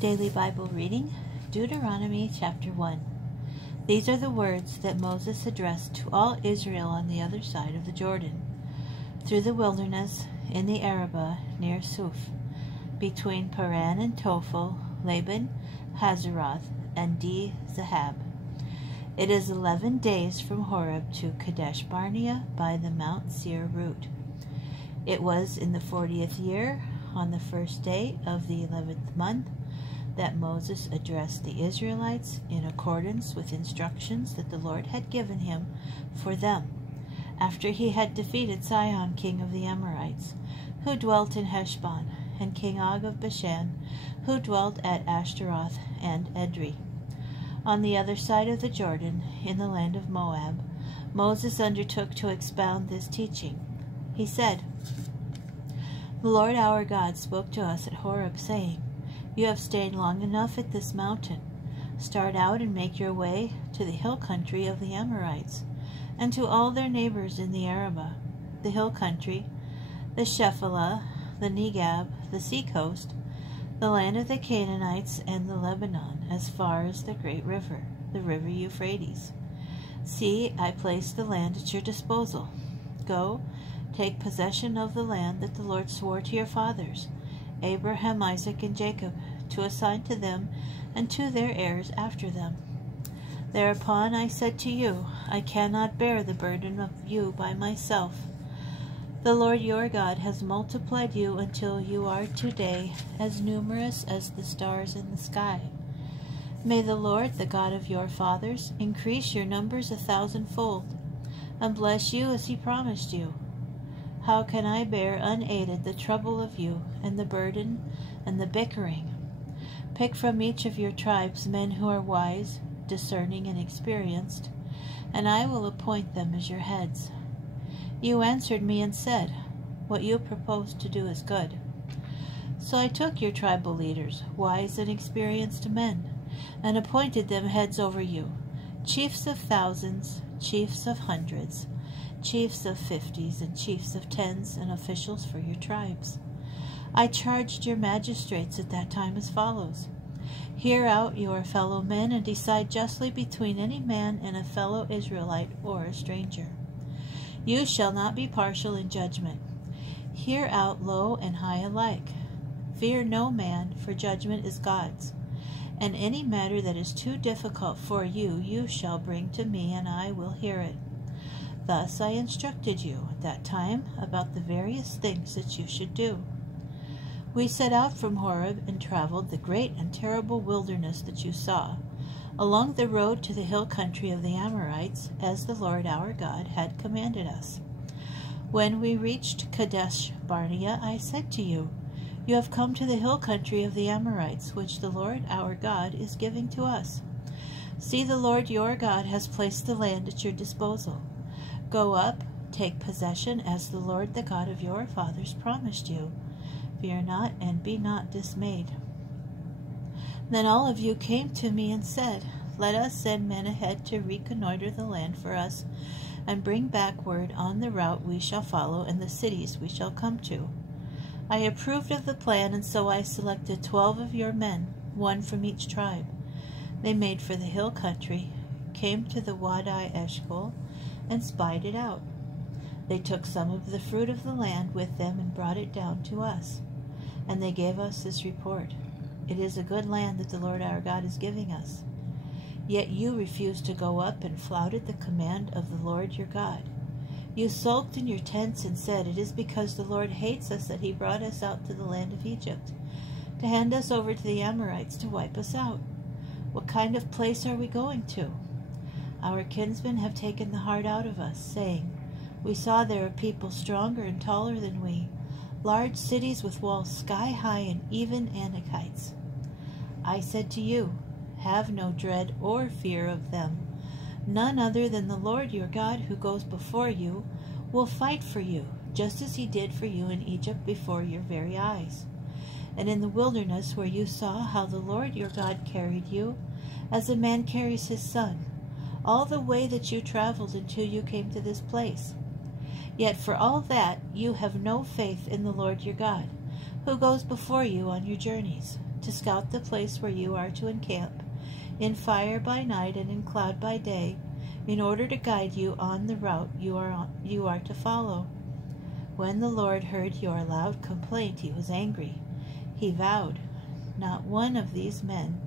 Daily Bible reading, Deuteronomy chapter 1. These are the words that Moses addressed to all Israel on the other side of the Jordan, through the wilderness in the Arabah near Suf, between Paran and Tophel, Laban, Hazeroth, and Di-Zahab. It is 11 days from Horeb to Kadesh Barnea by the Mount Seir route. It was in the 40th year, on the first day of the 11th month, that Moses addressed the Israelites in accordance with instructions that the Lord had given him for them, after he had defeated Sihon, king of the Amorites, who dwelt in Heshbon, and King Og of Bashan, who dwelt at Ashtaroth and Edrei. On the other side of the Jordan, in the land of Moab, Moses undertook to expound this teaching. He said, "The Lord our God spoke to us at Horeb, saying, 'You have stayed long enough at this mountain. Start out and make your way to the hill country of the Amorites, and to all their neighbors in the Arabah, the hill country, the Shephelah, the Negab, the seacoast, the land of the Canaanites, and the Lebanon, as far as the great river, the river Euphrates. See, I place the land at your disposal. Go, take possession of the land that the Lord swore to your fathers, Abraham, Isaac, and Jacob, to assign to them and to their heirs after them.' Thereupon I said to you, I cannot bear the burden of you by myself. The Lord your God has multiplied you until you are today as numerous as the stars in the sky. May the Lord, the God of your fathers, increase your numbers 1,000-fold, and bless you as he promised you. How can I bear unaided the trouble of you, and the burden, and the bickering? Pick from each of your tribes men who are wise, discerning, and experienced, and I will appoint them as your heads." You answered me and said, "What you propose to do is good." So I took your tribal leaders, wise and experienced men, and appointed them heads over you, chiefs of thousands, chiefs of hundreds, chiefs of 50s, and chiefs of 10s, and officials for your tribes. I charged your magistrates at that time as follows: Hear out your fellow men and decide justly between any man and a fellow Israelite or a stranger. You shall not be partial in judgment. Hear out low and high alike. Fear no man, for judgment is God's. And any matter that is too difficult for you, you shall bring to me, and I will hear it. Thus I instructed you at that time about the various things that you should do. We set out from Horeb and traveled the great and terrible wilderness that you saw, along the road to the hill country of the Amorites, as the Lord our God had commanded us. When we reached Kadesh Barnea, I said to you, "You have come to the hill country of the Amorites, which the Lord our God is giving to us. See, the Lord your God has placed the land at your disposal. Go up, take possession, as the Lord, the God of your fathers, promised you. Fear not, and be not dismayed." Then all of you came to me and said, "Let us send men ahead to reconnoiter the land for us, and bring back word on the route we shall follow and the cities we shall come to." I approved of the plan, and so I selected 12 of your men, one from each tribe. They made for the hill country, came to the Wadi Eshcol, and spied it out. They took some of the fruit of the land with them and brought it down to us. And they gave us this report: "It is a good land that the Lord our God is giving us." Yet you refused to go up and flouted the command of the Lord your God. You sulked in your tents and said, "It is because the Lord hates us that he brought us out to the land of Egypt, to hand us over to the Amorites to wipe us out. What kind of place are we going to? Our kinsmen have taken the heart out of us, saying, 'We saw there a people stronger and taller than we, large cities with walls sky high, and even Anakites.' I said to you, have no dread or fear of them. None other than the Lord your God, who goes before you, will fight for you, just as he did for you in Egypt before your very eyes, and in the wilderness, where you saw how the Lord your God carried you, as a man carries his son, all the way that you traveled until you came to this place. Yet for all that you have no faith in the Lord your God, who goes before you on your journeys, to scout the place where you are to encamp, in fire by night and in cloud by day, in order to guide you on the route you are to follow. When the Lord heard your loud complaint, he was angry. He vowed, "Not one of these men,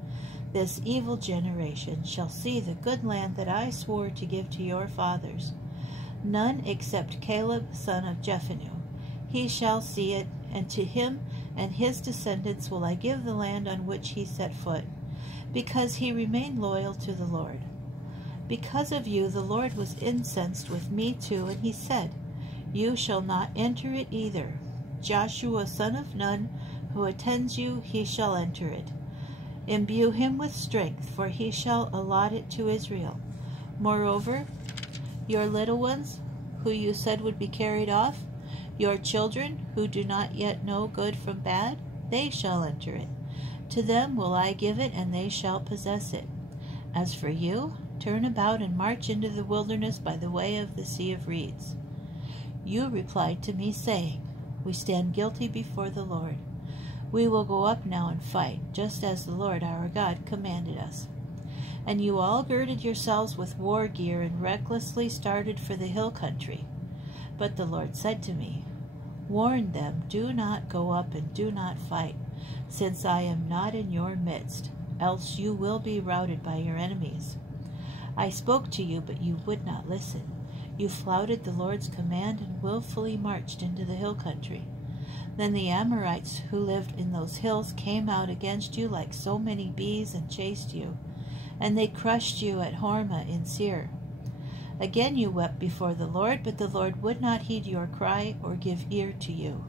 this evil generation, shall see the good land that I swore to give to your fathers. None except Caleb, son of Jephunneh. He shall see it, and to him and his descendants will I give the land on which he set foot, because he remained loyal to the Lord. Because of you the Lord was incensed with me too, and he said, You shall not enter it either. Joshua son of Nun, who attends you, he shall enter it. Imbue him with strength, for he shall allot it to Israel. Moreover, your little ones, who you said would be carried off, your children, who do not yet know good from bad, they shall enter it. To them will I give it, and they shall possess it. As for you, turn about and march into the wilderness by the way of the Sea of Reeds." You replied to me, saying, "We stand guilty before the Lord. We will go up now and fight, just as the Lord our God commanded us." And you all girded yourselves with war gear and recklessly started for the hill country. But the Lord said to me, "Warn them, do not go up and do not fight, since I am not in your midst, else you will be routed by your enemies." I spoke to you, but you would not listen. You flouted the Lord's command and willfully marched into the hill country. Then the Amorites who lived in those hills came out against you like so many bees and chased you, and they crushed you at Hormah in Seir. Again you wept before the Lord, but the Lord would not heed your cry or give ear to you.